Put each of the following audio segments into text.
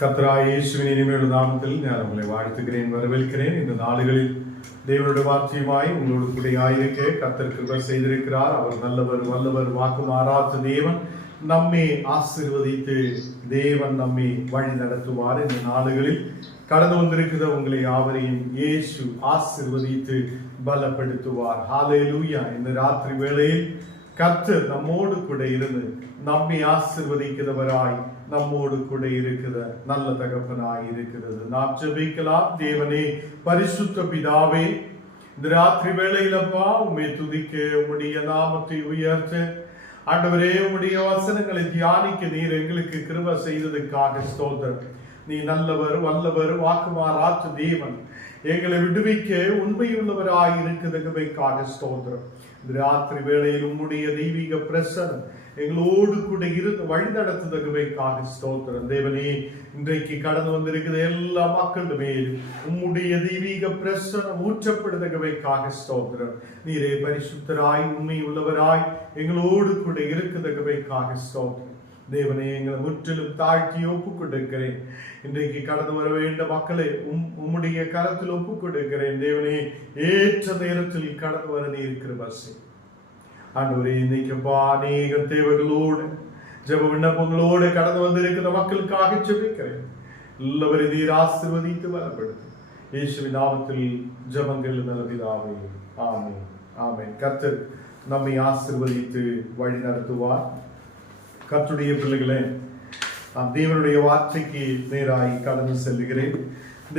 கர்த்தராகிய இயேசுவின் இனிமையுள்ள நாமத்தில் நான் உங்களை வாழ்த்துகிறேன், வரவேற்கிறேன். இந்த நாடுகளில் தேவனுடைய வார்த்தையுமாய் உங்களோடு கூட ஆயிருக்க கர்த்தர் கிருபை செய்திருக்கிறார். அவர் நல்லவர், வல்லவர், வாக்கு மாறாத தேவன். நம்மை ஆசீர்வதித்து தேவன் நம்மை வழி நடத்துவார். இந்த நாடுகளில் கடந்து வந்திருக்கிற உங்களை யாவரையும் இயேசு ஆசீர்வதித்து பலப்படுத்துவார். ஹல்லேலூயா. இந்த ராத்திரி வேளையில் கர்த்தர் நம்மோடு கூட இருந்து நம்மை ஆசீர்வதிக்கிறவராய் நம்மோடு கூட இருக்கிற நல்ல தகப்பனாய் இருக்கிறது. நாம் ஜெபிக்கலாம். தேவனே, பரிசுத்த பிதாவே, இந்த ராத்திரி வேளையிலப்பா உம்மை துதிக்க, உம்முடைய நாமத்தை உயர்த்த, ஆண்டவரே உம்முடைய வசனங்களை தியானிக்க நீர் எங்களுக்கு கிருபை செய்ததுக்காக ஸ்தோத்திரம். நீ நல்லவர், வல்லவர், வாக்குமாறாற்ற தேவன். எங்களை விடுவிக்க உண்மையுள்ளவராய் இருக்கிறதுக்காக ஸ்தோத்திரம். இந்த ராத்திரி வேளையில் உம்முடைய தெய்வீக பிரசனம் எங்களோடு கூட இருந்து வழி நடத்துவதற்காக ஸ்தோத்திரம். தேவனே, இன்றைக்கு கடந்து வந்திருக்கிற எல்லா மக்களும் மேல் உம்முடைய தெய்வீக பிரசனம் ஊற்றப்படுவதற்காக ஸ்தோத்திரம். நீரே பரிசுத்தராய் உண்மை உள்ளவராய் எங்களோடு கூட இருக்கிறதுக்காக ஸ்தோத்திரம். தேவனே, எங்களை முற்றிலும் தாழ்த்தி ஒப்புக் கொடுக்கிறேன். இன்றைக்கு கடந்து வர வேண்டிய மக்களை உம்முடைய கரத்தில் ஒப்புக் கொடுக்கிறேன். தேவனே, ஏற்ற நேரத்தில் கடந்து வர நீர் கிருபை செய். ஆண்டவரே, இன்னைக்குப்பா அநேக தேவைகளோடு ஜெப விண்ணப்பங்களோடு கடந்து வந்திருக்கிற மக்களுக்காக ஜெபிக்கிறேன். எல்லாவரையும் நீர் ஆசீர்வதித்து பலப்படுத்து. இயேசுவின் நாமத்தில் ஜெபங்கள் நல்ல பிதாவே, ஆமென், ஆமென். கர்த்தர் நம்மை ஆசீர்வதித்து வழி நடத்துவார். கர்த்தருடைய பிள்ளைகளே, நான் தேவனுடைய வார்த்தைக்கு நேராய் கடந்து செல்கிறேன்.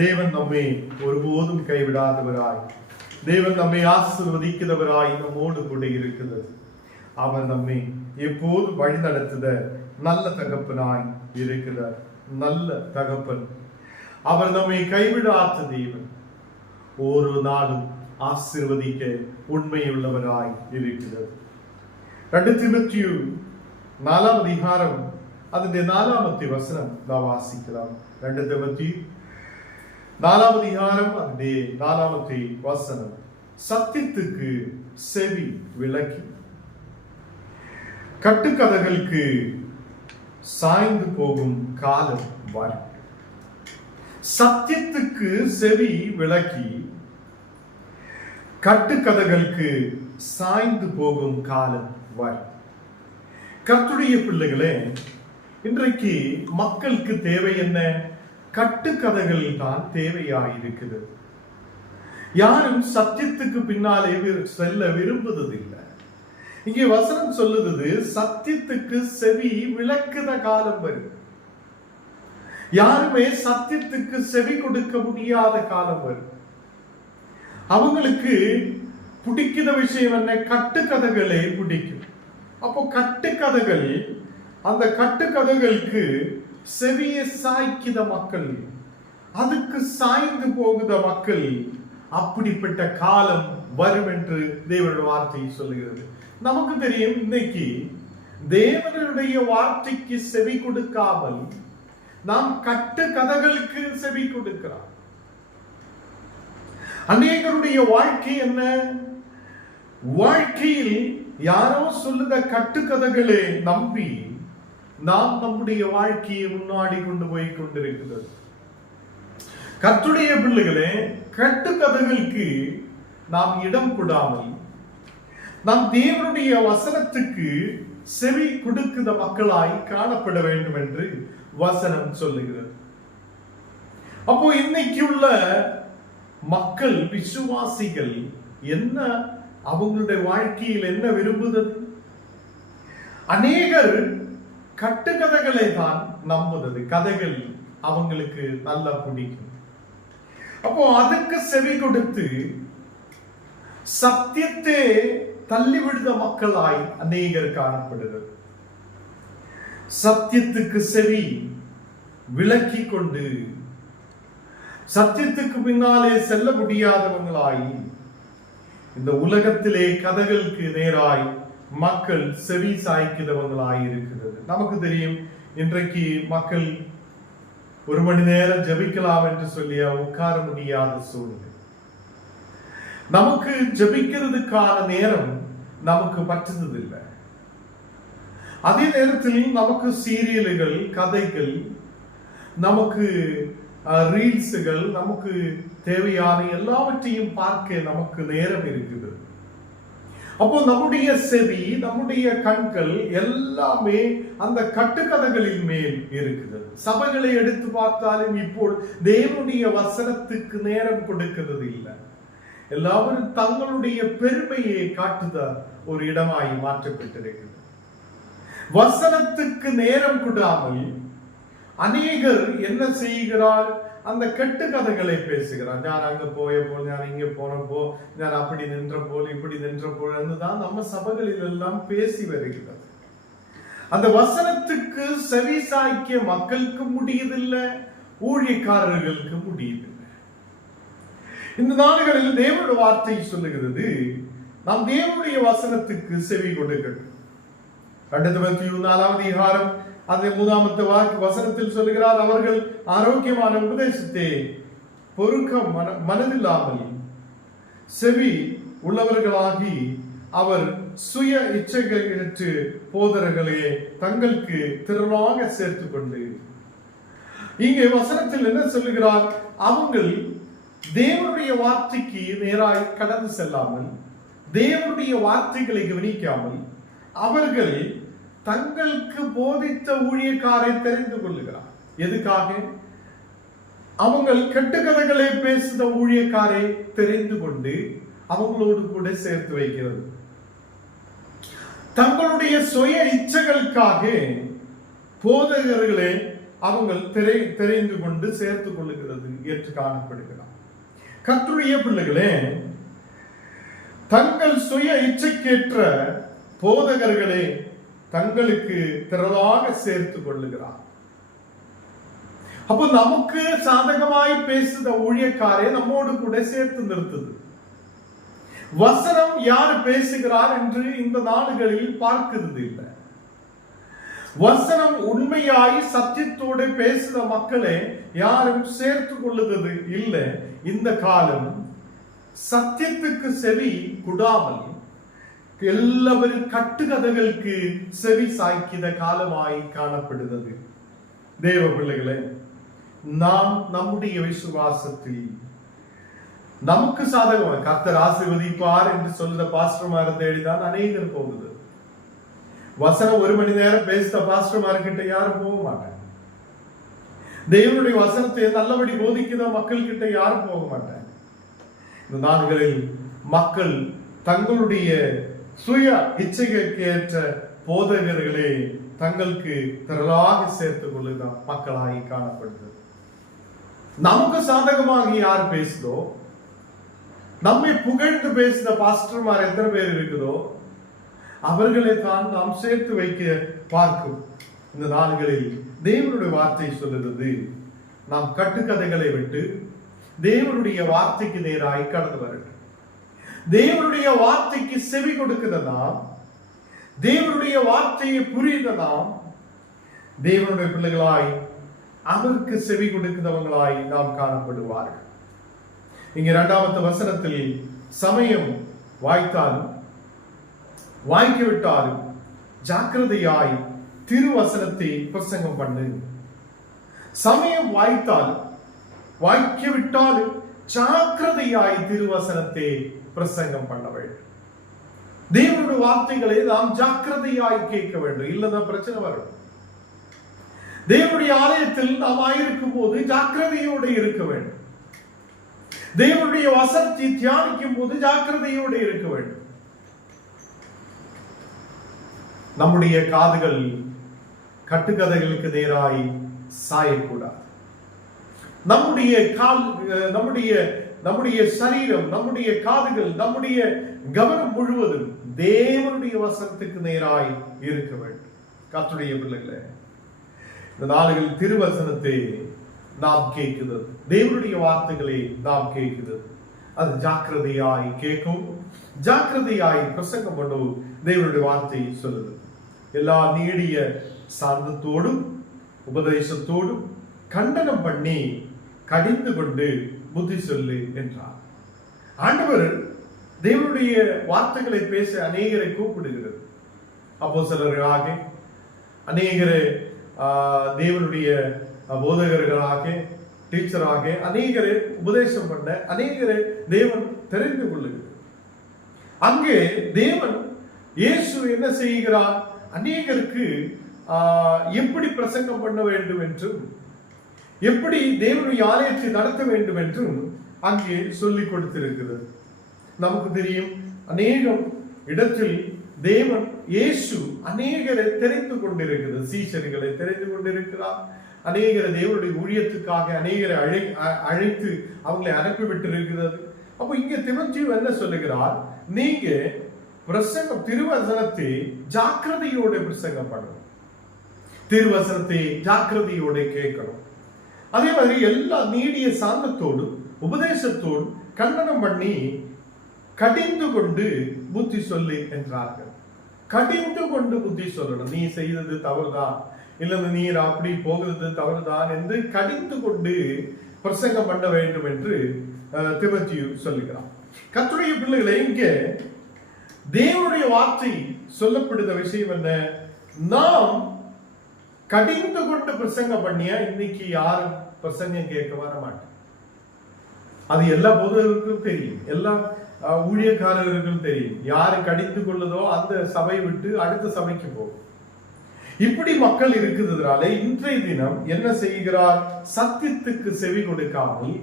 தேவன் நம்மை ஒருபோதும் கைவிடாதவராய், தேவன் நம்மை ஆசீர்வதிக்கிறவராய் நம்மோடு கூட இருக்கிறது. அவர் நம்மை எப்போது வழி நடத்துத நல்ல தகப்பனாய் இருக்கிறார். நல்ல தகப்பன். அவர் நம்மை கைவிடாத தேவன். ஒரு நாளும் ஆசீர்வதிக்க உண்மையுள்ளவராய் இருக்கிறது. 2 தீமோத்தேயு 4 அதிகாரம் അതിന്റെ 4ാമത്തെ വചനം നാം വാസിக்கலாம். 2 தீமோத்தேயு 4 அதிகாரம் അതിന്റെ 4ാമത്തെ വചനം. சத்தியத்துக்கு செவி விலக்கி கட்டுக்கதைகளுக்கு சாய்ந்து போகும் காலம் வரும். சத்தியத்துக்கு செவி விலக்கி கட்டுக்கதைகளுக்கு சாய்ந்து போகும் காலம் வரும். கர்த்தருடைய பிள்ளைகளே, இன்றைக்கு மக்களுக்கு தேவை என்ன? கட்டுக்கதைகள் தான் தேவையாயிருக்குது. யாரும் சத்தியத்துக்கு பின்னாலே செல்ல விரும்புவதில்லை. இங்கே வசனம் சொல்லுது, சத்தியத்துக்கு செவி விளக்குத காலம் வரும். யாருமே சத்தியத்துக்கு செவி கொடுக்க முடியாத காலம் வரும். அவங்களுக்கு பிடிக்கிற விஷயம் என்ன? கட்டுக்கதைகளே பிடிக்கும். அப்போ கட்டுக்கதைகள், அந்த கட்டுக்கதைகளுக்கு செவியை சாய்க்கிற மக்கள், அதுக்கு சாய்ந்து போகுத மக்கள், அப்படிப்பட்ட காலம் வரும் என்று தேவனுடைய வார்த்தை சொல்லுகிறது. நமக்கு தெரியும், இன்னைக்கு தேவனுடைய வார்த்தைக்கு செவி கொடுக்காமல் நாம் கட்டுக்கதைகளுக்கு செவி கொடுக்கிறோம். அநேகருடைய வாழ்க்கை என்ன? வாழ்க்கையில் யாரோ சொல்லுத கட்டுக்கதைகளை நம்பி நாம் நம்முடைய வாழ்க்கையை முன்னாடி கொண்டு போய் கொண்டிருக்கிறது. கர்த்தருடைய பிள்ளைகளே, கட்டுக்கதைகளுக்கு நாம் இடம் கொடாமல் நாம் தேவனுடைய வசனத்துக்கு செவி கொடுக்கிற மக்களாய் காணப்பட வேண்டும் என்று வசனம் சொல்லுகிறது. அப்போ இன்னைக்கு உள்ள மக்கள், விசுவாசிகள் என்ன, அவங்களுடைய வாழ்க்கையில் என்ன விரும்புவது? அநேகர் கட்டுக்கதைகளை தான் நம்புவது. கதைகள் அவங்களுக்கு நல்லா பிடிக்கும். அப்போ அதுக்கு செவி கொடுத்து சத்தியத்தை தள்ளிவிடுத மக்களாய் அநேகர் காணப்படுகிறது. சத்தியத்துக்கு செவி விலக்கி கொண்டு சத்தியத்துக்கு பின்னாலே செல்ல முடியாதவங்களாய் இந்த உலகத்திலே கதைகளுக்கு நேராய் மக்கள் செவி சாய்க்கிறவங்களாய் இருக்கிறது. நமக்கு தெரியும், இன்றைக்கு மக்கள் 1 மணி நேரம் ஜெபிக்கலாம் என்று சொல்லி உட்கார முடியாத சூழ்நிலை. நமக்கு ஜெபிக்கிறதுக்கான நேரம் நமக்கு பற்றுவதில்லை. அதே நேரத்தில் நமக்கு சீரியல்கள், கதைகள், நமக்கு ரீல்ஸுகள், நமக்கு தேவையான எல்லாவற்றையும் பார்க்க நமக்கு நேரம் இருக்குது. அப்போ நம்முடைய செவி, நம்முடைய கண்கள் எல்லாமே அந்த கட்டுக்கதைகளின் மேல் இருக்குது. சபைகளை எடுத்து பார்த்தாலும் இப்போ தேவனுடைய வசனத்துக்கு நேரம் கொடுக்கிறது இல்லை. எல்லாரும் தங்களுடைய பெருமையை காட்டுத ஒரு இடமாய் மாற்றப்பட்டிருக்கிறது. வசனத்துக்கு நேரம் கொடாமல் அநேகர் என்ன செய்கிறார்? அந்த கெட்டு கதைகளை பேசுகிறார். நான் அங்க போயப்போ, நான் இங்க போனப்போ, நான் அப்படி நின்ற போல், இப்படி நின்ற போல் தான் நம்ம சபைகளில் எல்லாம் பேசி வருகிறது. அந்த வசனத்துக்கு செவி சாய்க்க மக்களுக்கு முடியதில்லை, ஊழியக்காரர்களுக்கு முடியதில்லை. இந்த நாடுகளில் தேவனுடைய வார்த்தை சொல்லுகிறது, நாம் தேவனுடைய வசனத்துக்கு செவி கொடுக்கணும். 2 தீமோத்தேயு 4 அதிகாரம் அது 3 வசனத்தில் சொல்லுகிறார், அவர்கள் ஆரோக்கியமான உபதேசத்தை பொறுக்க மனதில்லாமல் செவி உள்ளவர்களாகி அவர் சுய இச்சைகளற்று போதகர்களே தங்களுக்கு திரளாக சேர்த்து கொண்டு. இங்கே வசனத்தில் என்ன சொல்லுகிறார்? அவங்கள் தேவனுடைய வார்த்தைக்கு நேராய் கடந்து செல்லாமல், தேவனுடைய வார்த்தைகளை கவனிக்காமல், அவர்கள் தங்களுக்கு போதித்த ஊழியக்காரை தெரிந்து கொள்ளுகிறார். எதுக்காக? அவங்கள் கட்டுக்கதைகளை பேசுத ஊழியக்காரை தெரிந்து கொண்டு அவங்களோடு கூட சேர்த்து வைக்கிறது. தங்களுடைய சுய இச்சைகளுக்காக போதகர்களை அவங்கள் தெரிந்து கொண்டு சேர்த்து கொள்ளுகிறது என்று காணப்படுகிறார். கர்த்தருடைய பிள்ளைகளே, தங்கள் சுய இச்சைக்கேற்ற போதகர்களே தங்களுக்கு திரளாக சேர்த்து கொள்ளுகிறார். அப்போ நமக்கு சாதகமாய் பேசுத ஊழியக்காரே நம்மோடு கூட சேர்த்து நிறுத்துது. வசனம் யார் பேசுகிறார் என்று இந்த நாடுகளில் பார்க்கிறது இல்லை. வசனம் உண்மையாய் சத்தியத்தோடு பேசுத மக்களை யாரும் சேர்த்து கொள்ளுவது இல்லை. இந்த காலம் சத்தியத்துக்கு செவி கொடாமல் எல்லாரும் கட்டுக்கதைகளுக்கு செவி சாய்க்கிற காலமாய் காணப்படுகிறது. தேவ பிள்ளைகளே, நாம் நம்முடைய விசுவாசத்தில் நமக்கு சாதகமாக கர்த்தர் ஆசீர்வதிப்பார் என்று சொல்லுற பாஸ்டர்மாரை தேடிதான் அநேகர் போகுது. வசனம் 1 மணி நேரம் பேசுற பாஸ்டர்மார்கிட்ட யாரும் போக மாட்டாங்க. தேவனுடைய வசனத்தை நல்லபடி போதிக்கிற மக்கள் கிட்ட யாரும் போக மாட்டாங்க. இந்த நாடுகளில் மக்கள் தங்களுடைய சுய இச்சைகளுக்கு ஏற்ற போதகர்களே தங்களுக்கு திரளாக சேர்த்துக் கொள்ளுகிற மக்களாகி காணப்படுகிறது. நமக்கு சாதகமாக யார் பேசுதோ, நம்மை புகழ்ந்து பேசுத பாஸ்டர்மார் எத்தனை பேர் இருக்குதோ அவர்களை தான் நாம் சேர்த்து வைக்க பார்க்கும். இந்த நாடுகளில் தேவனுடைய வார்த்தை சொல்லுகிறது, நாம் கட்டுக்கதைகளை விட்டு தேவனுடைய வார்த்தைக்கு நேராய் கடந்து வரட்டும். தேவனுடைய வார்த்தைக்கு செவி கொடுக்கிறதாம், தேவனுடைய வார்த்தையை புரியுததாம், தேவனுடைய பிள்ளைகளாய் அவருக்கு செவி கொடுக்கிறவங்களாய் நாம் காணப்படுவார்கள். இங்க 2வது வசனத்தில் சமயம் வாய்த்தாலும் வாய்க்கிவிட்டாலும் ஜாக்கிரதையாய் திருவசனத்தை பிரசங்கம் பண்ணு. சமயம் வாய்த்தாலும் வாய்க்கிவிட்டாலும் ஜாக்கிரதையாய் திருவசனத்தை பிரசங்கம் பண்ண வேண்டும். தேவனுடைய வார்த்தைகளை நாம் ஜாக்கிரதையாய் கேட்க வேண்டும், இல்லதான் பிரச்சனை வரும். தேவனுடைய ஆலயத்தில் நாம் ஆயிருக்கும் போது ஜாக்கிரதையோடு இருக்க வேண்டும். தேவனுடைய வசனத்தை தியானிக்கும் போது ஜாக்கிரதையோடு இருக்க வேண்டும். நம்முடைய காதுகள் கட்டுக்கதைகளுக்கு நேராய் சாயக்கூடாது. நம்முடைய சரீரம், நம்முடைய காதுகள், நம்முடைய கவனம் முழுவதும் தேவனுடைய வசனத்துக்கு நேராய் இருக்க வேண்டும். கர்த்தருடைய பிள்ளைகளே, இந்த நாளுகளில் திருவசனத்தை நாம் கேட்கிறது, தேவனுடைய வார்த்தைகளை நாம் கேட்கிறது. அது ஜாக்கிரதையாய் கேட்கும், ஜாக்கிரதையாய் பிரசங்கம் பண்ணும். தேவனுடைய வார்த்தை சொல்லுது, எல்லா நீடிய சாந்தத்தோடும் உபதேசத்தோடும் கண்டனம் பண்ணி கடிந்து கொண்டு புத்தி சொல்லு என்றார். ஆண்டவர் தேவனுடைய வார்த்தைகளை பேச அநேகரை கூப்பிடுகிறது. அப்போஸ்தலர்களாக அநேகரை தேவனுடைய போதகர்களாக, டீச்சராக அநேகரை உபதேசம் பண்ண அநேகரை தேவன் தெரிந்து கொள்ளுகிறார். அங்கே தேவன் இயேசு என்ன செய்கிறார்? அநேகருக்கு எப்படி பிரசங்கம் பண்ண வேண்டும் என்றும் எப்படி தேவனுடைய ஆலயத்தை நடத்த வேண்டும் என்றும் அங்கே சொல்லிக் கொடுத்திருக்கிறது. நமக்கு தெரியும், அநேகம் இடத்தில் தேவன் இயேசு அநேகரை தெரிந்து கொண்டிருக்கிறது, சீஷர்களை தெரிந்து கொண்டிருக்கிறார். அநேகரை தேவனுடைய ஊழியத்துக்காக அநேகரை அழைத்து அவங்களை அனுப்பிவிட்டிருக்கிறது. அப்போ இங்க தீமோத்தேயு என்ன சொல்லுகிறார்? நீங்க பிரசங்கம், திருவசனத்தை ஜாக்கிரதையோட பிரசங்கம் பண்ணணும், திருவசனத்தை ஜாக்கிரதையோட கேட்கணும். அதே மாதிரி எல்லா நீடிய சாந்தத்தோடு உபதேசத்தோடு கண்டனம் பண்ணி கடிந்து கொண்டு புத்தி சொல்லு என்றார்கள். கடிந்து கொண்டு புத்தி சொல்லணும். நீ செய்தது தவறுதான், இல்லது நீர் அப்படி போகிறது தவறுதான் என்று கடிந்து கொண்டு பிரசங்கம் பண்ண வேண்டும் என்று தீமோத்தேயு சொல்லுகிறார். கர்த்தருடைய பிள்ளைகளை, இங்கே தேவனுடைய வார்த்தை சொல்லப்படுகிற விஷயம் என்ன? நாம் கடிந்து கொண்டு பிரசங்கம் பண்ணியா இன்னைக்கு யாரும் பிரசங்கம் கேட்க வர மாட்டேன். அது எல்லா போதகர்களுக்கும் தெரியும், எல்லா ஊழியக்காரர்களுக்கும் தெரியும். யாரு கடிந்து கொள்ளதோ அந்த சபை விட்டு அடுத்த சபைக்கு போகும். இப்படி மக்கள் இருக்கிறதுனால இன்றைய தினம் என்ன செய்கிறார்? சத்தியத்துக்கு செவி கொடுக்காமல்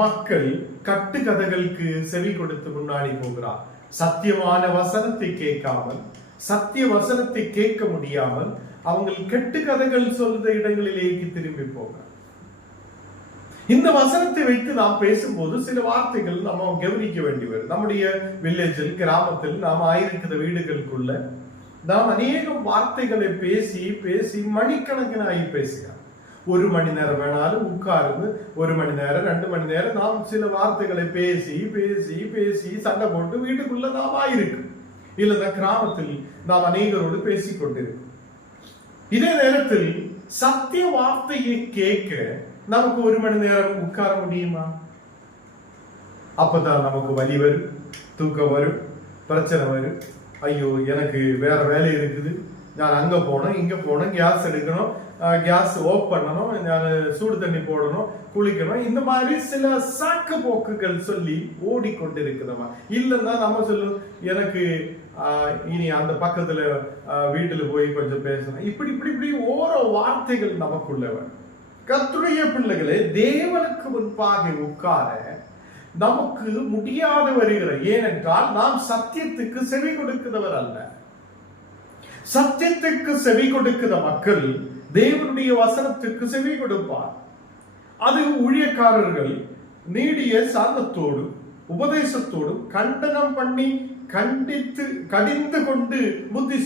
மக்கள் கட்டுக்கதைகளுக்கு செவி கொடுத்து முன்னாடி போகிறார். சத்தியமான வசனத்தை கேட்காமல், சத்திய வசனத்தை கேட்க முடியாமல் அவங்க கட்டுக்கதைகள் சொல்ற இடங்களிலேயே திரும்பி போகிறார். இந்த வசனத்தை வைத்து நாம் பேசும்போது சில வார்த்தைகள் நம்ம கவனிக்க வேண்டி வரும். நம்முடைய வில்லேஜில், கிராமத்தில் நாம் ஆயிருக்கிற வீடுகளுக்குள்ள நாம் அநேக வார்த்தைகளை பேசி பேசி மணிக்கணக்கில் ஆகி பேசுகிறோம். 1 மணி நேரம் வேணாலும் உட்கார்ந்து 1 மணி நேரம் 2 மணி நேரம் நாம் சில வார்த்தைகளை பேசி பேசி பேசி சண்டை போட்டு வீட்டுக்குள்ள நாம் ஆயிருக்கும். இல்ல கிராமத்தில் நாம் அநேகரோடு பேசிக் கொண்டிருக்கோம். இதே நேரத்தில் சத்திய வார்த்தையை கேட்க நமக்கு 1 மணி நேரம் உட்கார முடியுமா? அப்பதான் நமக்கு வலி வரும், தூக்கம் வரும், பிரச்சனை வரும். ஐயோ, எனக்கு வேற வேலை இருக்குது, நான் அங்க போனோம் இங்க போனோம், கேஸ் எடுக்கணும், கேஸ் ஆஃப் பண்ணணும், நான் சூடு தண்ணி போடணும், குளிக்கணும், இந்த மாதிரி சில சாக்கு போக்குகள் சொல்லி ஓடிக்கொண்டிருக்கிறவா. இல்லைன்னா நம்ம சொல்லும், எனக்கு இனி அந்த பக்கத்துல வீட்டுல போய் கொஞ்சம் பேசணும். இப்படி இப்படி இப்படி ஓரோ வார்த்தைகள் நமக்குள்ளவன். கர்த்தருடைய பிள்ளைகளே, தேவனுக்கு முன்பாக உட்கார நமக்கு முடியாது வருகிற. ஏனென்றால் நாம் சத்தியத்துக்கு செவி கொடுக்கிறவர் அல்ல. சத்தியத்துக்கு செவி கொடுக்கிற மக்கள் தேவனுடைய வசனத்துக்கு செவி கொடுப்பார். அது ஊழியக்காரர்கள் நீடிய சாந்தத்தோடு உபதேசத்தோடு கண்டனம் பண்ணி கடிந்து கொண்டு புத்தி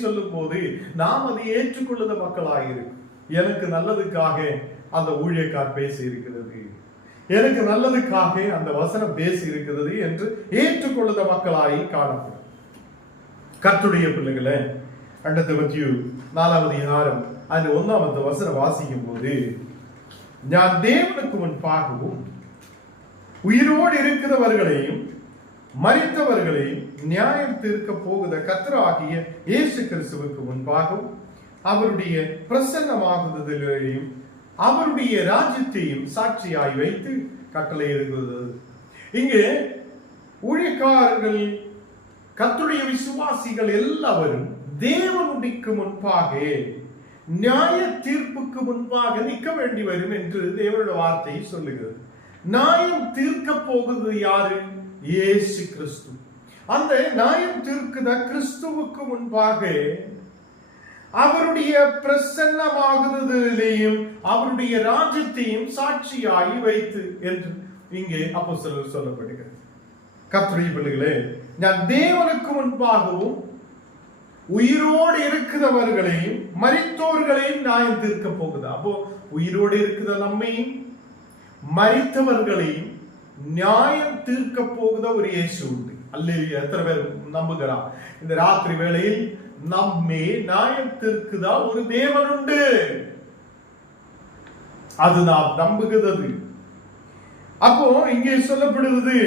சொல்லும் போது நாம் அதை ஏற்றுக்கொள்ளுத மக்களாயிருக்கும். எனக்கு நல்லதுக்காக அந்த ஊழியக்கார் பேசி இருக்கிறது, எனக்கு நல்லதுக்காக அந்த வசனம் பேசி இருக்கிறது என்று ஏற்றுக்கொள்ளுத மக்களாகி காணப்படும். கர்த்தருடைய பிள்ளைகளே, 2 தீமோத்தேயு 4வது அதிகாரம் அந்த 1வது வசனம் வாசிக்கும் போது, நான் தேவனுக்கு முன்பாகவும் உயிரோடு இருக்கிறவர்களையும் மரித்தவர்களையும் நியாயம் தீர்க்க போகிற கர்த்தராகிய இயேசு கிறிஸ்துவுக்கு முன்பாகவும் அவருடைய பிரசன்னமாகுதலையும் அவருடைய ராஜ்யத்தையும் சாட்சியாய் வைத்து கட்டளை இருக்கிறது. இங்கே ஊழியக்காரர்கள், கர்த்தருடைய விசுவாசிகள் எல்லாரும் தேவனுக்கு முன்பாக நியாய தீர்ப்புக்கு முன்பாக நிற்க வேண்டி வரும் என்று தேவனுடைய வார்த்தை சொல்லுகிறது. நியாயம் தீர்க்க போகிறது யாரு? இயேசு கிறிஸ்து. அந்த நியாயம் தீர்க்கிற கிறிஸ்துவுக்கு முன்பாக அவருடைய பிரசன்னமாகுதலையும் அவருடைய ராஜ்யத்தையும் சாட்சியாகி வைத்து என்று இங்கே அப்போஸ்தலர் சொல்லப்படுகிறது. கர்த்தருடைய பிள்ளைகளே, நான் தேவனுக்கு முன்பாகவும் உயிரோடு இருக்கிறவர்களையும் மரித்தோர்களையும் நியாயம் தீர்க்க போகுது. அப்போ உயிரோடு இருக்கிற நம்மையும் மரித்தவர்களையும் நியாயம் தீர்க்க போகுத ஒரு இயேசு உண்டு. அல்லேலூயா. எத்தனை பேர் நம்புகிறார்? இந்த ராத்திரி வேளையில் நம்மை நியாயம் தீர்க்குதா ஒரு தேவன் உண்டு. அது நாம் நம்புகிறது. அப்போ இங்கே சொல்லப்படுகிறது,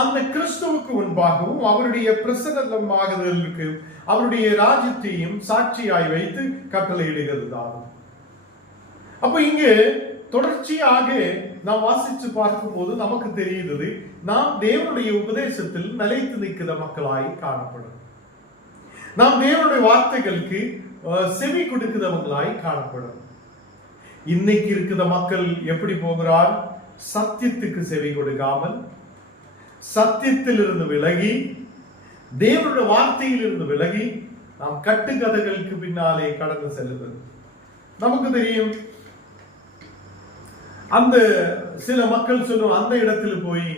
அந்த கிறிஸ்துவுக்கு முன்பாகவும் அவருடைய பிரசன்னமாகுதலுக்கு அவருடைய ராஜ்யத்தையும் சாட்சியாய் வைத்து கட்டளையிடுகிறது தான். அப்ப இங்கே தொடர்ச்சியாக நாம் வாசிச்சு பார்க்கும் போது நமக்கு தெரியுது, நாம் தேவனுடைய உபதேசத்தில் நிலைத்து நிற்கிற மக்களாய் காணப்படும். நாம் தேவனுடைய வார்த்தைகளுக்கு செவி கொடுக்கிறவங்களாய் காணப்படும். இன்னைக்கு இருக்கிற மக்கள் எப்படி போகிறார்? சத்தியத்துக்கு செவி கொடுக்காமல், சத்தியத்திலிருந்து விலகி, தேவனுடைய வார்த்தையில் இருந்து விலகி, நாம் கட்டுக்கதைகளுக்கு பின்னாலே கடந்து செல்வது. நமக்கு தெரியும், அந்த சில மக்கள் சொல்லும், அந்த இடத்துல போய்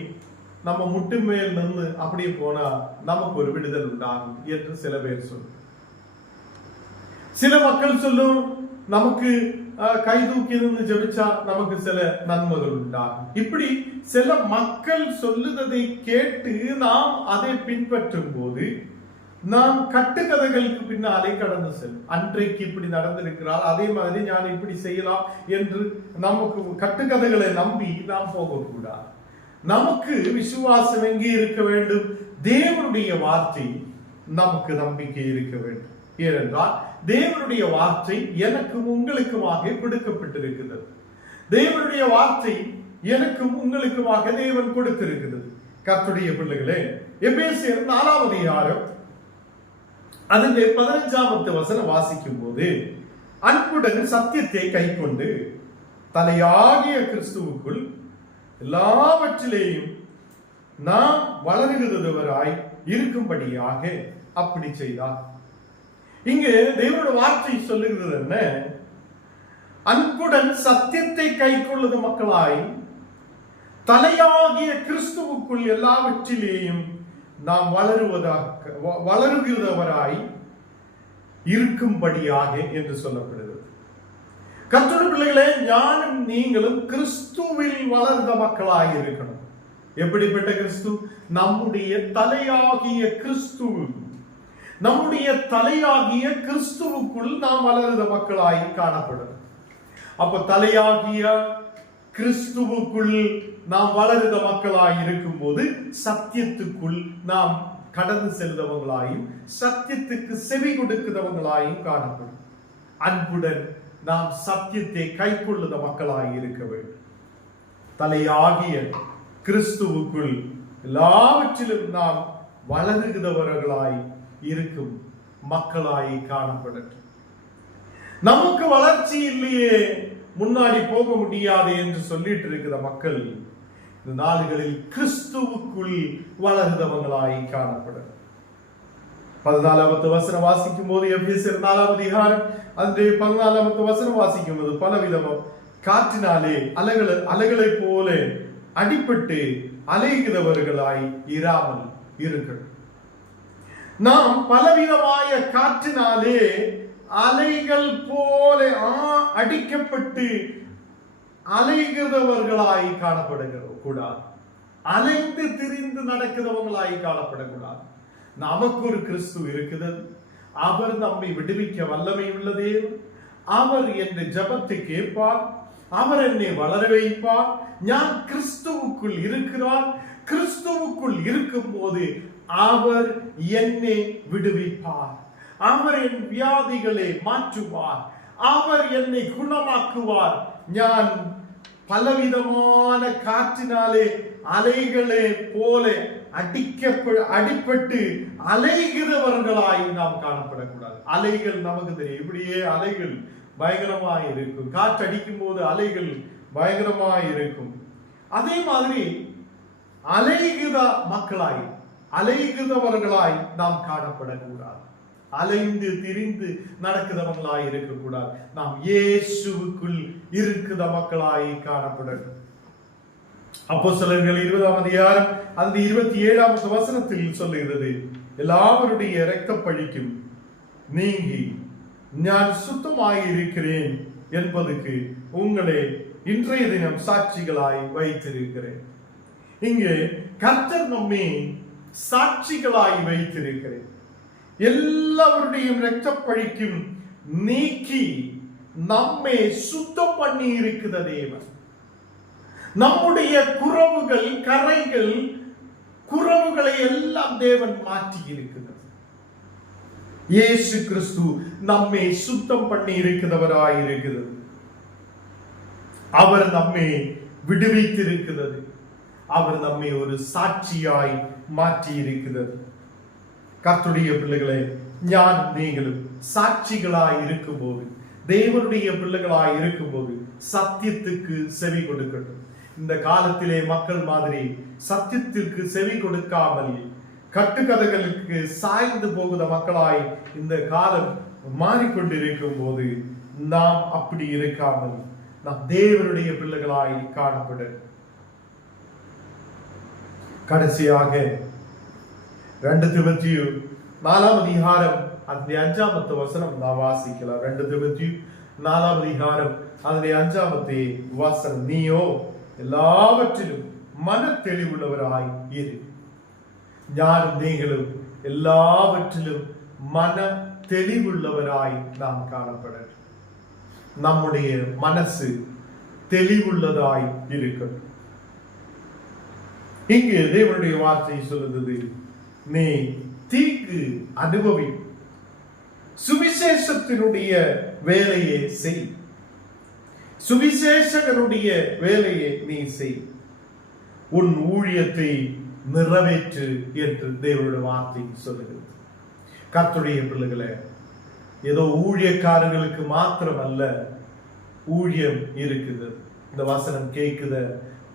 நம்ம முட்டு மேல் நின்று அப்படியே போனா நமக்கு ஒரு விடுதல் உண்டாகும் என்று சில பேர் சொல்லும். சில மக்கள் சொல்லும், நமக்கு கை தூக்கி நின்று ஜெபிச்சா நமக்கு சில நன்மைகள் உண்டாகும். இப்படி சில மக்கள் சொல்லுவதை கேட்டு நாம் அதை பின்பற்றும் போது நாம் கட்டுக்கதைகளுக்கு பின்னாலே கடந்து செல்லும். அன்றைக்கு இப்படி நடந்திருக்கிறார், அதே மாதிரி நான் இப்படி செய்யலாம் என்று நமக்கு கட்டுக்கதைகளை நம்பி நாம் போகக்கூடாது. நமக்கு விசுவாசம் எங்கே இருக்க வேண்டும்? தேவனுடைய வார்த்தை நமக்கு நம்பிக்கை இருக்க வேண்டும். ஏனென்றால் தேவனுடைய வார்த்தை எனக்கும் உங்களுக்குமாக கொடுக்கப்பட்டிருக்கிறது. தேவனுடைய வார்த்தை எனக்கும் உங்களுக்குமாக தேவன் கொடுத்திருக்கிறது. கர்த்தருடைய பிள்ளைகளே, எபேசியர் 4ஆம் அதிகாரம் அதிலே 15ஆம் வசனம் வாசிக்கும் போது, அன்புடன் சத்தியத்தை கைக்கொண்டு தலையாகிய கிறிஸ்துவுக்குள் எல்லாவற்றிலேயும் நாம் வளருகிறவராய் இருக்கும்படியாக அப்படி செய்தார். இங்கு தேவனுடைய வார்த்தை சொல்லுகிறது என்ன? அன்புடன் சத்தியத்தை கைக்கொள்ளுத மக்களாய் தலையாகிய கிறிஸ்துவுக்குள் எல்லாவற்றிலேயும் நாம் வளருகிறவராய் இருக்கும்படியாக என்று சொல்லப்படுகிறது. கர்த்தருடைய பிள்ளைகளே, ஞானம் நீங்களும் கிறிஸ்துவில் வளர்ந்த மக்களாய் இருக்கணும். எப்படிப்பட்ட கிறிஸ்து? நம்முடைய தலையாகிய கிறிஸ்து. நம்முடைய தலையாகிய கிறிஸ்துவுக்குள் நாம் வளர்ந்த மக்களாய் காணப்படும். அப்ப தலையாகிய கிறிஸ்துவுக்குள் நாம் வளர்ந்த மக்களாய் இருக்கும் போது சத்தியத்துக்குள் நாம் கடந்து செல்றவங்களாயும் சத்தியத்துக்கு செவி கொடுக்கிறவங்களாயும் காணப்படும். அன்புடன் நாம் சத்தியத்தை கைக்கொள்ளுத மக்களாய் இருக்க வேண்டும். தலையாகிய கிறிஸ்துவுக்குள் எல்லாவற்றிலும் நாம் வளருகிறவர்களாய் இருக்கும் மக்களாய் காணப்படட்டும். நமக்கு வளர்ச்சி இல்லையே, முன்னாடி போக முடியாது என்று சொல்லிட்டு இருக்கிற மக்கள் இந்த நாடுகளில் கிறிஸ்துவுக்குள் வளர்ந்தவங்களாய் காணப்படும். 14ஆம் வசனம் வாசிக்கும் போது, எபேசியர் 4ஆம் அதிகாரம் அந்த 14ஆம் வசனம் வாசிக்கும் போது, பலவிதம் காற்றினாலே அலைகளை போல அடிபட்டு அலைகிறவர்களாய் இராமல் இருக்கணும். நாம் பலவிதமாய காற்றினாலே அலைகள் போல அடிக்கப்பட்டு அலைகிறவர்களாய் காணப்படுகிற கூடாது. அலைந்து திரிந்து நடக்கிறவங்களாய் காணப்படக்கூடாது. நமக்கு ஒரு கிறிஸ்து இருக்கிறது. அவர் நம்மை விடுவிக்க வல்லமை உள்ளதே. அவர் என் ஜெபத்தை கேட்பார். அவர் என்னை வளர வைப்பார். நான் கிறிஸ்துவுக்குள் இருக்கிறார். கிறிஸ்துவுக்குள் இருக்கும் போது அவர் என்னை விடுவிப்பார். அவர் என் வியாதிகளை மாற்றுவார். அவர் என்னை குணமாக்குவார். நான் பலவிதமான காற்றினாலே அலைகளே போல அடிப்பட்டு அலைகிறவர்களாய் நாம் காணப்படக்கூடாது. அலைகள் நமக்கு தெரியும், இப்படியே அலைகள் பயங்கரமாய் இருக்கும். காற்று அடிக்கும் போது அலைகள் பயங்கரமாய் இருக்கும். அதே மாதிரி அலைகிற மக்களாய் அலைகிறவர்களாய் நாம் காணப்படக்கூடாது. அலைந்து திரிந்து நடக்கிறவங்களாய் இருக்கக்கூடாது. நாம் இயேசுவுக்குள் இருக்கிற மக்களாய் காணப்படணும். அப்போஸ்தலர்கள் 20ஆம் அதிகாரம் அந்த 27ஆம் வசனத்தில் சொல்லுகிறது, எல்லாவருடைய இரத்த பழிக்கும் நீங்கி நான் சுத்தமாயிருக்கிறேன் என்பதற்கு உங்களை இன்றைய தினம் சாட்சிகளாய் வைத்திருக்கிறேன். இங்கே கர்த்தர் நம்மை சாட்சிகளாய் வைத்திருக்கிறேன். எல்லாருடைய இரத்த பழிக்கும் நீக்கி நம்மை சுத்தம் பண்ணி இருக்கிற தேவன். நம்முடைய குறவுகள் கரைகள் குறவுகளை எல்லாம் தேவன் மாற்றி இருக்கிறது. இயேசு கிறிஸ்து நம்மை சுத்தம் பண்ணி இருக்கிறவராய் இருக்கிறது. அவர் நம்மை விடுவித்திருக்கிறது. அவர் நம்மை ஒரு சாட்சியாய் மாற்றி இருக்கிறது. கர்த்தருடைய பிள்ளைகளே, நீங்களும் சாட்சிகளாய் இருக்கும்போது, தேவனுடைய பிள்ளைகளாய் இருக்கும்போது சத்தியத்துக்கு செவி கொடுக்கட்டும். இந்த காலத்திலே மக்கள் மாதிரி சத்தியத்திற்கு செவி கொடுக்காமல் கட்டுக்கதைகளுக்கு சாய்ந்து போகிற மக்களாய் இந்த காலம் மாறிக்கொண்டிருக்கும் போது நாம் அப்படி இருக்காமல் நாம் தேவனுடைய பிள்ளைகளாய் காணப்பட. கடைசியாக 2 தீமோத்தேயு 4ஆம் அதிகாரம் அதிலே 5ஆம் வசனம் நாம் வாசிக்கலாம். 2 தீமோத்தேயு 4ஆம் அதிகாரம் அதிலே 5ஆம் வசனம், நீயோ எல்லாவற்றிலும் மன தெளிவுள்ளவராய் இரு. நீங்களும் எல்லாவற்றிலும் மன தெளிவுள்ளவராய் நாம் காணப்பட. நம்முடைய மனசு தெளிவுள்ளதாய் இருக்கட்டும். இங்கு தேவனுடைய வார்த்தை சொல்லுகிறது, நீ தீங்கு அனுபவி, சுவிசேஷத்தினுடைய வேலையை செய், சுவிசேஷகனுடைய வேலையை நீ செய், உன் ஊழியத்தை நிறைவேற்று என்று தேவனுடைய வார்த்தை சொல்லுகிறது. கர்த்தருடைய பிள்ளைகளே, ஏதோ ஊழியக்காரர்களுக்கு மாத்திரமல்ல ஊழியம் இருக்குது. இந்த வசனம் கேட்குத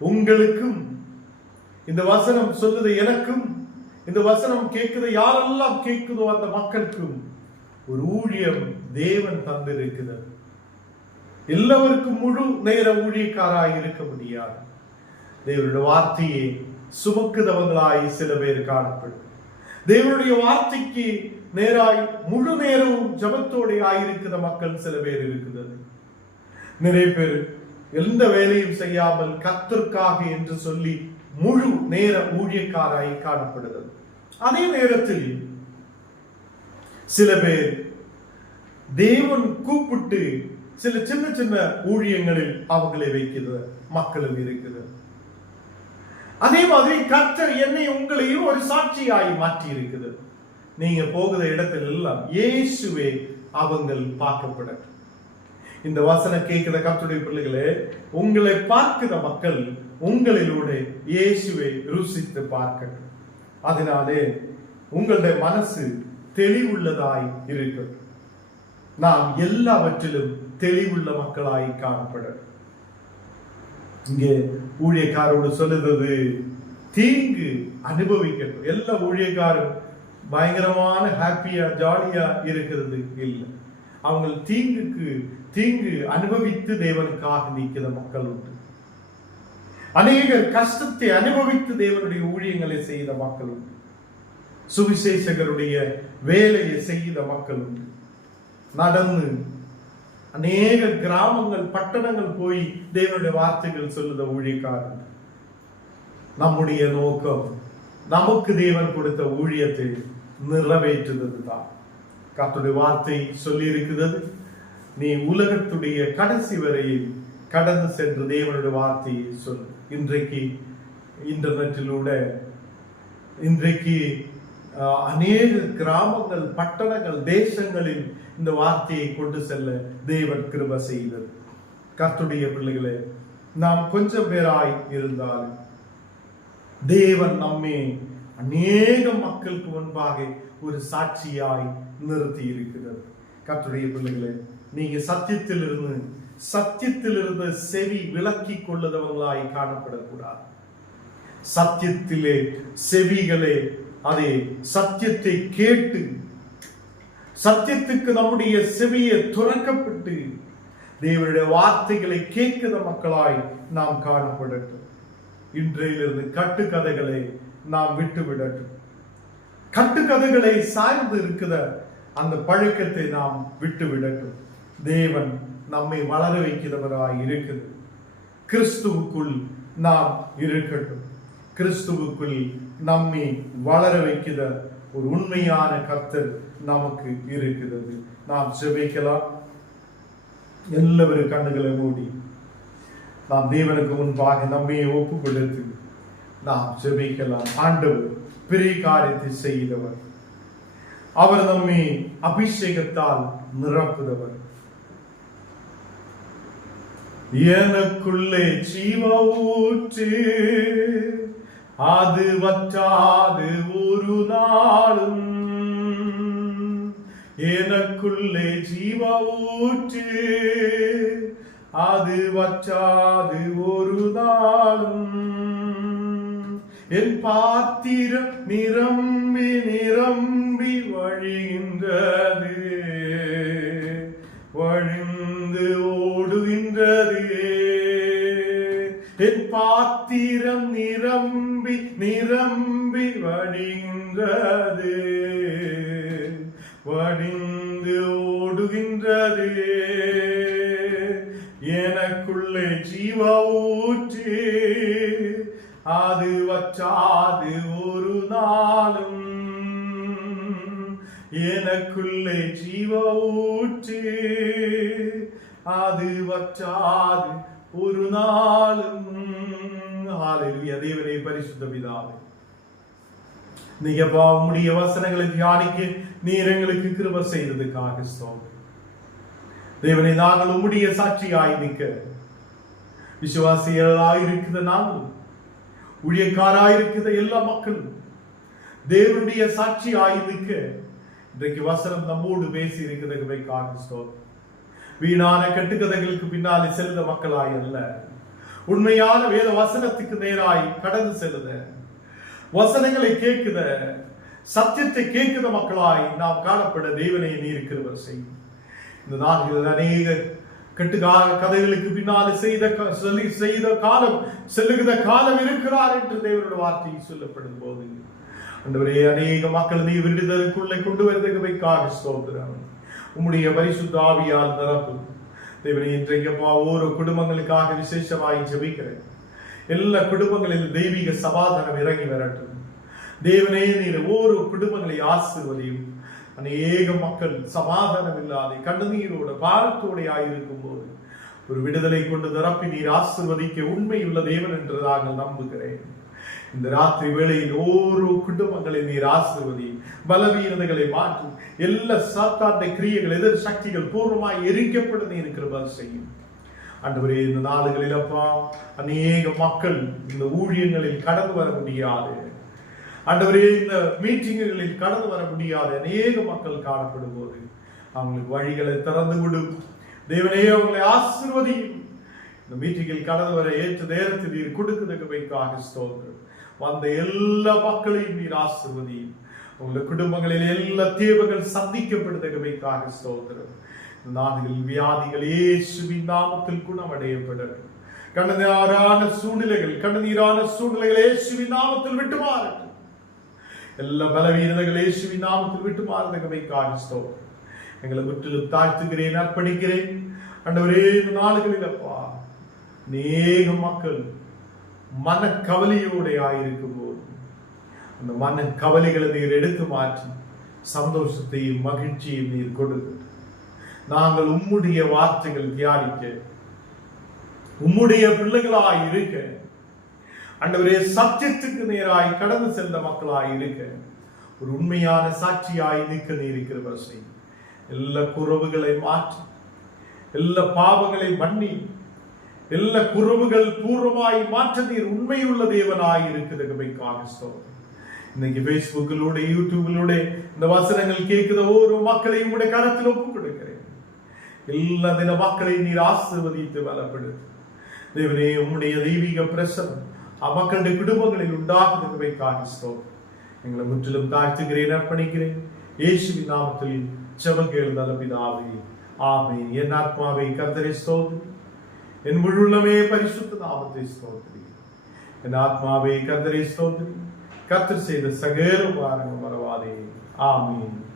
உங்களுக்கும், இந்த வசனம் சொல்லுது எனக்கும், இந்த வசனம் கேட்குது யாரெல்லாம் கேட்குதோ அந்த மக்களுக்கும் ஒரு ஊழியம் தேவன் தந்திருக்கிறது. எல்லாருக்கும் முழு நேர ஊழியக்காராய் இருக்க முடியாது. தேவனுடைய வார்த்தையை சுமக்குதவங்களாய் சில பேர் காணப்படும். தேவனுடைய வார்த்தைக்கு நேராய் முழு நேரமும் ஜபத்தோடு ஆயிருக்கிற மக்கள் சில பேர் இருக்கிறது. நிறைய பேர் எந்த வேலையும் செய்யாமல் கர்த்தருக்காக என்று சொல்லி முழு நேர ஊழியக்காராய் காணப்படுகிறது. அதே நேரத்தில் சில பேர் தேவன் கூப்பிட்டு சில சின்ன சின்ன ஊழியங்களில் அவங்களை வைக்கிற மக்களும் இருக்கிறது. அதே மாதிரி கர்த்தர் என்னை உங்களையும் ஒரு சாட்சியாய் மாற்றி இருக்குது. நீங்க போகிற இடத்தில் எல்லாம் இயேசுவே அவங்கள் பார்க்கப்பட. இந்த வசனம் கேட்கிற கர்த்தருடைய பிள்ளைகளே, உங்களை பார்க்கிற மக்கள் உங்களிலூட இயேசுவை ருசித்து பார்க்கட்டும். அதனாலே உங்களுடைய மனசு தெளிவுள்ளதாய் இருக்கட்டும். நாம் எல்லாவற்றிலும் தெளிவுள்ள மக்களாய் காணப்பட. இங்கே ஊழியக்காரோடு சொல்லுறது தீங்கு அனுபவிக்கட்டும். எல்லா ஊழியக்காரும் பயங்கரமான ஹாப்பியா ஜாலியா இருக்கிறது இல்லை. அவங்க தீங்கு அனுபவித்து தேவனுக்காக நீக்கிற மக்கள் உண்டு. அநேகர் கஷ்டத்தை அனுபவித்து தேவனுடைய ஊழியங்களை செய்த மக்கள் உண்டு. சுவிசேஷகருடைய வேலையை செய்த மக்கள் உண்டு. நடந்து அநேக கிராமங்கள் பட்டணங்கள் போய் தேவனுடைய வார்த்தைகள் சொல்லுத ஊழியக்காரன். நம்முடைய நோக்கம் நமக்கு தேவன் கொடுத்த ஊழியத்தை நிறைவேற்றுவது தான். கர்த்தருடைய வார்த்தை சொல்லி இருக்கிறது, நீ உலகத்துடைய கடைசி வரையில் கடந்து சென்று தேவனுடைய வார்த்தையை சொல்லு. இன்றைக்கு இன்டர்நெட்டிலூட இன்றைக்கு அநேக கிராமங்கள் பட்டணங்கள் தேசங்களில் இந்த வார்த்தையை கொண்டு செல்ல தேவன் கிருபை செய்தது. கர்த்தருடைய பிள்ளைகளே, நாம் கொஞ்சம் பேராய் இருந்தால் தேவன் நம்மை அநேக மக்களுக்கு முன்பாக ஒரு சாட்சியாய் நிறுத்தி இருக்கிறது. கர்த்தருடைய பிள்ளைகளே, நீங்க சத்தியத்திலிருந்து செவி விலக்கி கொள்ளுதவங்களாய் காணப்படக்கூடாது. சத்தியத்திலே செவிகளே அதே சத்தியத்தை கேட்டு சத்தியத்துக்கு நம்முடைய செவியை துறக்கப்பட்டு தேவனுடைய வார்த்தைகளை கேட்கிற மக்களாய் நாம் காணப்படட்டும். இன்றையிலிருந்து கட்டுக்கதைகளை நாம் விட்டுவிடட்டும். கட்டுக்கதைகளை சார்ந்து இருக்கிற அந்த பழக்கத்தை நாம் விட்டுவிடட்டும். தேவன் நம்மை வளர வைக்கிறவராய் இருக்குது. கிறிஸ்துவுக்குள் நாம் இருக்கட்டும். கிறிஸ்துவுக்குள் நம்மை வளர வைக்கிற ஒரு உண்மையான கர்த்தர் நமக்கு இருக்கிறது. நாம் ஜெபிக்கலாம். எல்லாரும் கண்ணுகளை மூடி நாம் தேவனுக்கு முன்பாக நம்மை ஒப்பு கொடுத்து நாம் ஜெபிக்கலாம். ஆண்டவர் பெரிய காரியத்தை செய்தவர். அவர் நம்மை அபிஷேகத்தால் நிரப்புதவர். எனக்குள்ளே ஜீவ ஊற்று, அது வற்றாது ஒரு நாளும். எனக்குள்ளே ஜீவ ஊற்று, அது வற்றாது ஒரு நாளும். என் பாத்திரம் நிரம்பி நிரம்பி வழிகின்றது, வழிந்து ஓடுகின்றது. என் பாத்திரம் நிரம்பி நிரம்பி வழிகின்றது, வழிந்து ஓடுகின்றது. எனக்குள்ளே ஜீவ ஊற்று, அது வற்றாது ஒரு நாளும். எனக்குள்ளே ஜீவ ஊற்று, அது வற்றாது ஒரு நாளும். ஹல்லேலூயா. தேவனே, பரிசுத்த பிதாவே, நீங்க உம்முடைய வசனங்களை தியானிக்க நீர் எங்களுக்கு கிருபை செய்ததுக்காக ஸ்தோத்திரம். தேவனே, நாங்கள் உம்முடைய சாட்சியாய் நிற்க விசுவாசிகளாயிருக்கிற நாங்களும், ஊழியக்காராயிருக்கிற எல்லா மக்களும் தேவனுடைய சாட்சியாய் நிற்க இன்றைக்கு வசனம் நம்மோடு பேசி இருக்கிறதுக்காக ஸ்தோத்திரம். வீணான கட்டுக்கதைகளுக்கு பின்னாலே செல்லுத மக்களாய் அல்ல, உண்மையான வேத வசனத்துக்கு நேராய் கடந்து செல்லுத, வசனங்களை கேட்குத, சத்தியத்தை கேட்குத மக்களாய் நாம் காணப்பட தேவனை நீர் கிருபை செய்யும். இந்த நாளில் அநேக கதைகளுக்கு பின்னாலே செய்த காலம் செல்லுகிற காலம் இருக்கிறார் என்று தேவனுடைய வார்த்தை சொல்லப்படும் போது, ஆண்டவரே, அநேக மக்கள் நீ விடுதலுக்குள்ளே கொண்டு வருவதற்காக ஸ்தோத்திரம். உம்முடைய பரிசுத்த ஆவியால் நிரப்பும் தேவனே. இன்றைக்கப்பா ஒவ்வொரு குடும்பங்களுக்காக விசேஷமாய் ஜெபிக்கிறேன். எல்லா குடும்பங்களிலும் தெய்வீக சமாதானம் இறங்கி வரட்டும் தேவனே. நீர் ஒவ்வொரு குடும்பங்களை ஆசீர்வதியும். அநேக மக்கள் சமாதானம் இல்லாத கண்ணீரோட பாரத்தோட ஆயிருக்கும் போது ஒரு விடுதலை கொண்டு நிரப்பி நீர் ஆசீர்வதிக்க உண்மையுள்ள தேவன் என்று நாங்கள் நம்புகிறேன். இந்த ராத்திரி வேளையில் ஒவ்வொரு குடும்பங்களை நீர் ஆசீர்வதி, பலவீனதைகளை மாற்றும், எல்லா சாத்தாண்ட கிரியைகள், எதிர் சக்திகள் பூர்வமாய் எரிக்கப்பட நீர் கிருபை செய்யும். ஆண்டவரே, இந்த நாடுகளில் அப்பா அநேக மக்கள் இந்த ஊழியங்களில் கடந்து வர முடியாது. ஆண்டவரே, இந்த மீட்டிங்குகளில் கடந்து வர முடியாது அநேக மக்கள் காணப்படும் போது அவங்களுக்கு வழிகளை திறந்து விடும் தேவனே. அவங்களை ஆசீர்வதியும். இந்த மீட்டிங்கில் கடந்து வர ஏற்ற நேரத்தில் நீர் கொடுக்கிறதுக்காக ஸ்தோத்திரம். வந்த எல்லா மக்களையும் நீர் ஆசீர்வதியும். உங்களுடைய குடும்பங்களில் எல்லா தேவைகள் சந்திக்கப்படுவதற்காக ஸ்தோத்திரம். நாடுகளில் வியாதிகள் இயேசுவின் நாமத்தில் குணமடையப்படட்டும். கண்ணீரான சூழ்நிலைகள் இயேசுவின் நாமத்தில் விட்டு மாறட்டும். எல்லா பலவீனங்கள் இயேசுவின் நாமத்தில் விட்டு மாறுவதற்காக ஸ்தோத்திரம். எங்களை முற்றிலும் தாழ்த்துகிறேன், அர்ப்பணிக்கிறேன். ஆண்டவரே, இந்த நாடுகளில் அப்பா அநேக மக்கள் மனக்கவலையோட ஆயிருக்கும் போது அந்த மன கவலைகளை நீர் எடுத்து மாற்றி சந்தோஷத்தையும் மகிழ்ச்சியையும் நீர் கொடுத்து நாங்கள் உம்முடைய வார்த்தைகள் தியானிக்க, உம்முடைய பிள்ளைகளாய் இருக்க, ஆண்டவரே சத்தியத்துக்கு நேராய் கடந்து சென்ற மக்களாய் இருக்க, ஒரு உண்மையான சாட்சியாய் நிற்க நீர் இருக்கிற வரிசை எல்லா குறவுகளை மாற்றி, எல்லா பாவங்களை மன்னி, எல்லா குறவுகள் பூர்வமாய் மாற்ற நீர் உண்மையுள்ள தேவனாய் இருக்கிறதுக்காக ஸ்தோத்திரம். இன்னைக்கு பேஸ்புக்கிலூட யூடியூபிலூட இந்த வசனங்கள் கேட்கிற ஒவ்வொரு மக்களையும் உடைய கரத்தில் ஒப்புக் கொடுக்கிறேன். எல்லா தின மக்களை நீர் ஆசீர்வதித்து பலப்படுத்து தேவனே. உம்முடைய தெய்வீக பிரசனம் மக்களுடைய குடும்பங்களில் உண்டாக்குவதற்காக ஸ்தோத்திரம். எங்களை முற்றிலும் தாழ்த்துகிறேன், அர்ப்பணிக்கிறேன். இயேசுவின் நாமத்தில் ஜெபம் கேளுங்கள் பிதாவே, ஆமென். என் ஆத்மாவே கர்த்தரை ஸ்தோத்திரி, என் முழுமே பரிசுத்த நாமத்தை ஸ்தோத்திரி. என் ஆத்மாவே கர்த்தரை ஸ்தோத்திரி, கர்த்தர் செய்த சகல உபகாரங்கள் மறவாதே. ஆமென்.